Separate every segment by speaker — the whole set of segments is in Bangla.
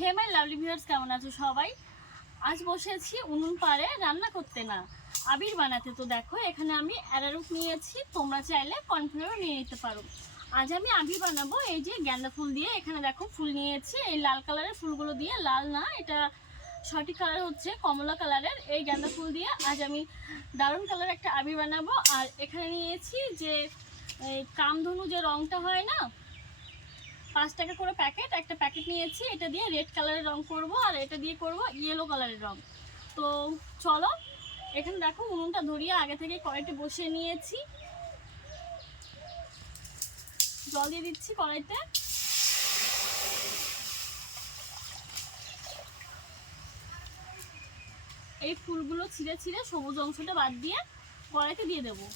Speaker 1: হে মাই লাভলি ভিউয়ার্স কেমন আছো সবাই? আজ বসেছি উনুন পাড়ে রান্না করতে না, আবির বানাতে। তো দেখো, এখানে আমি অ্যারারুট নিয়েছি, তোমরা চাইলে কর্নফ্লাওয়ার নিয়ে নিতে পারো। আজ আমি আবির বানাবো, এই যে গ্যান্দা ফুল দিয়ে এখানে দেখো ফুল নিয়েছি, এই লাল কালারের ফুলগুলো দিয়ে, লাল না, এটা সঠিক কালার হচ্ছে কমলা কালারের, এই গ্যান্দা ফুল দিয়ে আজ আমি দারুণ কালার একটা আবির বানাবো। আর এখানে নিয়েছি যে, এই কামধনু যে রংটা হয় না পাঁচ টাকা করে প্যাকেট, একটা প্যাকেট নিয়েছি, এটা দিয়ে রেড কালারের রং করব আর এটা দিয়ে করব ইয়েলো কালারের রং। তো চলো, এখানে দেখো উনুনটা ধরিয়ে আগে থেকে কড়াইতে বসিয়ে নিয়েছি। জল দিয়ে দিচ্ছি কড়াইতে। এই ফুলগুলো ছিঁড়ে ছিঁড়ে সবুজ অংশটা বাদ দিয়ে কড়াইতে দিয়ে দেবো।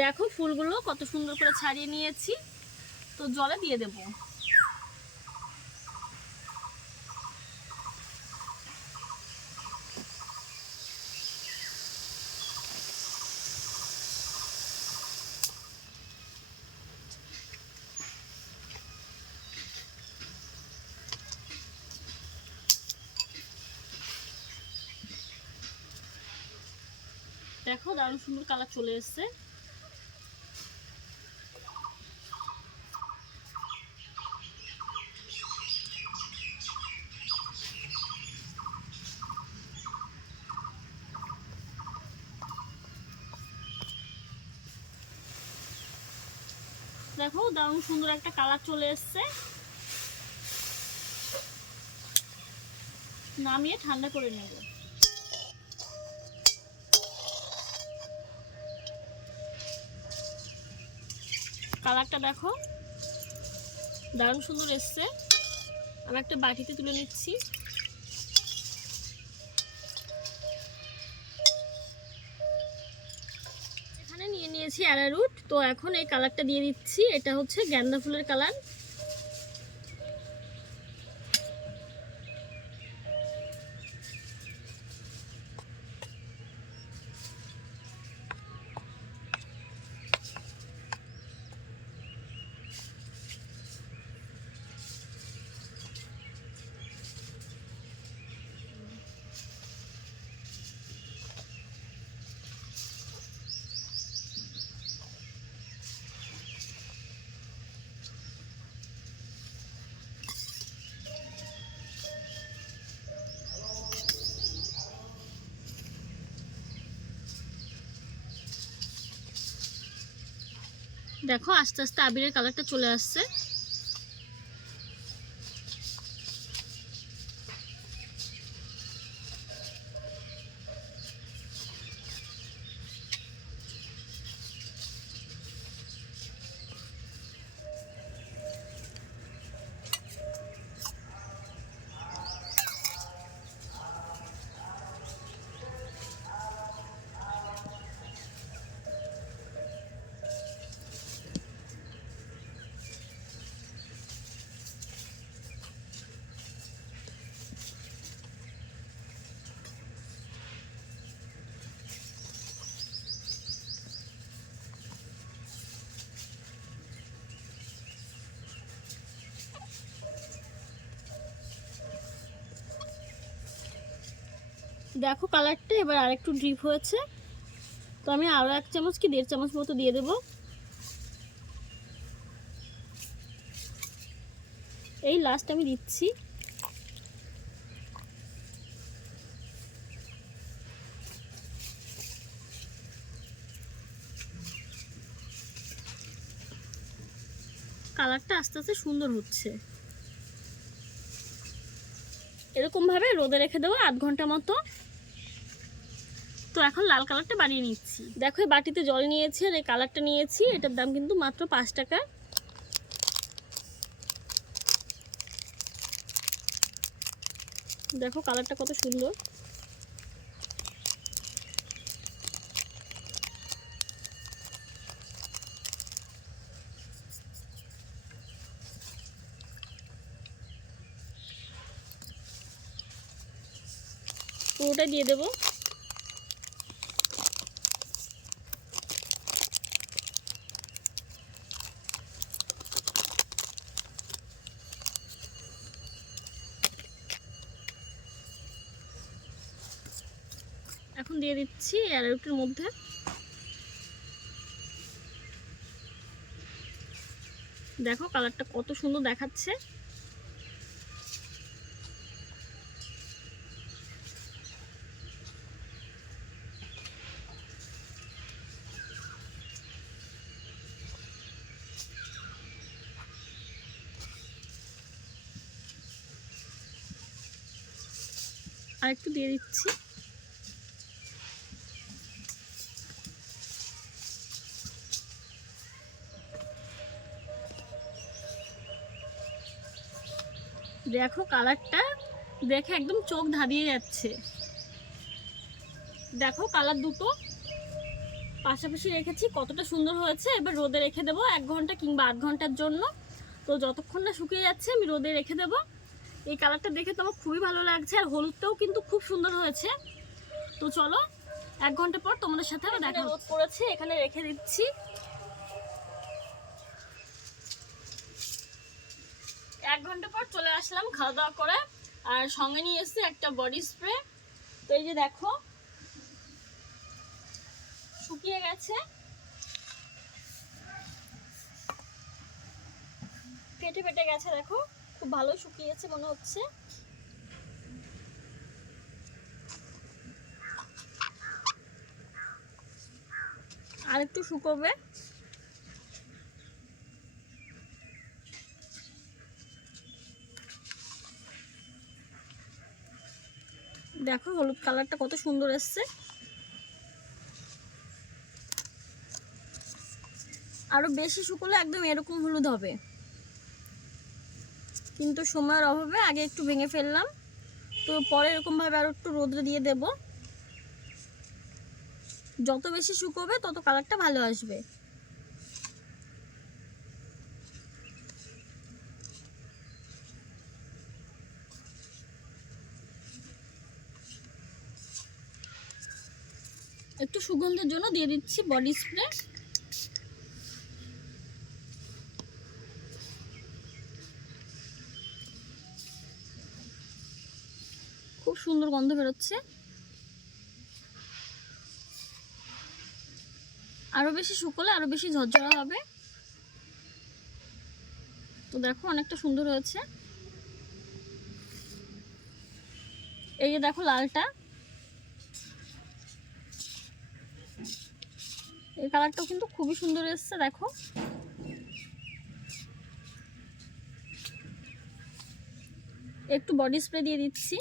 Speaker 1: দেখো ফুলগুলো কত সুন্দর করে ছাড়িয়ে নিয়েছি। তো জলে দিয়ে দেব। দেখো দারুণ সুন্দর কালার চলে এসছে। দেখো, দারুণ সুন্দর একটা কালার চলে এসছে। নামিয়ে ঠান্ডা করে নেব। কালারটা দেখো, দারুণ সুন্দর এসছে। আমি একটা বাটিতে তুলে নিচ্ছি। এখানে নিয়ে নিয়েছি অ্যারারুট। তো এখন এই কালারটা দিয়ে দিচ্ছি। এটা হচ্ছে গ্যান্দা ফুলের কালার দেখো আস্তে আস্তে আবিরের কালারটা চলে আসছে। দেখো কালারটা, এবার আরেকটু ড্রিপ হয়েছে। তো আমি আরও এক চামচ কি দেড় চামচ মতো দিয়ে দেবো। এই লাস্ট আমি দিচ্ছি। কালারটা আস্তে আস্তে সুন্দর হচ্ছে। এরকম ভাবে রোদে রেখে দেবো আধ ঘণ্টা মতো। তো এখন লাল কালারটা বানিয়ে নিচ্ছি। দেখো বাটিতে জল নিয়েছি আর এই কালারটা নিয়েছি। এটার দাম কিন্তু মাত্র পাঁচ টাকা। দেখো, কালারটা কত সুন্দর। পুরোটা দিয়ে দেবো। এখন দিয়ে দিচ্ছি অ্যারোটের মধ্যে। দেখো কালারটা কত সুন্দর দেখাচ্ছে। আর একটু দিয়ে দিচ্ছি। দেখো কালারটা, দেখে একদম চোখ ধাঁধিয়ে যাচ্ছে। দেখো কালার দুটো। পাশাপাশি রেখেছি কতটা সুন্দর হয়েছে। এবার রোদে রেখে দেবো এক ঘণ্টা কিংবা আধ ঘণ্টার জন্য। তো যতক্ষণ না শুকিয়ে যাচ্ছে, আমি রোদে রেখে দেবো। এই কালারটা দেখে তো আমার খুবই ভালো লাগছে আর হলুদটাও কিন্তু খুব সুন্দর হয়েছে। তো চলো এক ঘণ্টা পর তোমাদের সাথে আবার দেখা রোদ পড়েছে এখানে রেখে দিচ্ছি। এক ঘণ্টা পর চলে আসলাম খাওয়া দাওয়া করে আর সঙ্গে নিয়ে এসেছি একটা বডি স্প্রে। তো এই যে দেখো শুকিয়ে গেছে। ফেটে ফেটে গেছে দেখো। খুব ভালো শুকিয়েছে মনে হচ্ছে। আর একটু শুকোবে। দেখো হলুদ কালারটা কত সুন্দর এসছে। আরও বেশি শুকোলে একদম এরকম হলুদ হবে। কিন্তু সময়ের অভাবে আগে একটু ভেঙে ফেললাম। তো পরে এরকমভাবে আরও একটু রোদে দিয়ে দেব। যত বেশি শুকোবে, তত কালারটা ভালো আসবে। একটু সুগন্ধের জন্য দিয়ে দিচ্ছি বডি স্প্রে। সুন্দর গন্ধ বেরোচ্ছে। আরও বেশি শুকোলে, আরও বেশি ঝরঝরা হবে। তো দেখো অনেকটা সুন্দর হয়েছে। এই যে দেখো লালটা। এই কালারটাও কিন্তু খুবই সুন্দর এসছে, দেখো। একটু বডি স্প্রে দিয়ে দিচ্ছি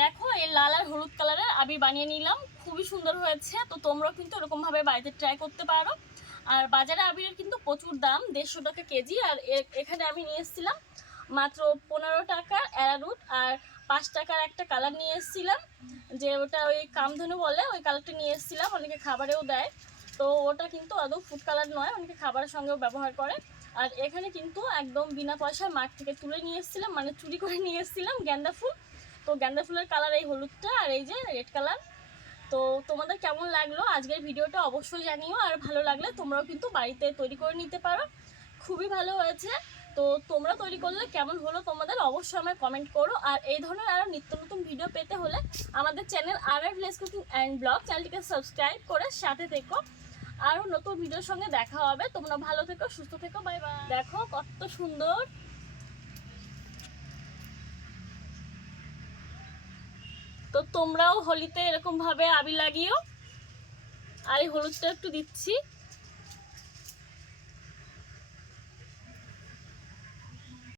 Speaker 1: দেখো এই লাল আর হলুদ কালারের আবির বানিয়ে নিলাম। খুবই সুন্দর হয়েছে। তো তোমরাও কিন্তু এরকমভাবে বাড়িতে ট্রাই করতে পারো। আর বাজারে আবিরের কিন্তু প্রচুর দাম, দেড়শো টাকা কেজি। আর এখানে আমি নিয়ে এসেছিলাম মাত্র পনেরো টাকার অ্যারারুট আর পাঁচ টাকার একটা কালার নিয়ে এসেছিলাম। যে ওটা ওই কামধনু বলে, ওই কালারটা নিয়ে এসেছিলাম। অনেকে খাবারেও দেয়। তো ওটা কিন্তু আদৌ ফুড কালার নয়, অনেকে খাবারের সঙ্গেও ব্যবহার করে। আর এখানে কিন্তু একদম বিনা পয়সায় মাঠ থেকে তুলে নিয়ে এসেছিলাম মানে চুরি করে নিয়ে এসেছিলাম গেন্দা ফুল। তো গেন্দা ফুলের কালার এই হলুদটা আর এই যে রেড কালার তো তোমাদের কেমন লাগল? আজকের ভিডিওটা অবশ্যই জানিও। আর ভালো লাগলে তোমরাও কিন্তু বাড়িতে তৈরি করে নিতে পারো। খুবই ভালো হয়েছে। তো তোমরা তৈরি করলে কেমন হলো তোমাদের অবশ্যই আমায় কমেন্ট করো। আর এই ধরনের আরও নিত্য নতুন ভিডিও পেতে হলে আমাদের চ্যানেল আর আর ভিলেজ কুকিং অ্যান্ড ব্লগ চ্যানেলটিকে সাবস্ক্রাইব করে সাথে থেকো। আরও নতুন ভিডিওর সঙ্গে দেখা হবে। তোমরা ভালো থেকো, সুস্থ থেকো। বাই বাই দেখো কত সুন্দর তো তোমরাও হোলিতে এরকম ভাবে আবি লাগিও। আর এই হলুদটা একটু দিচ্ছি।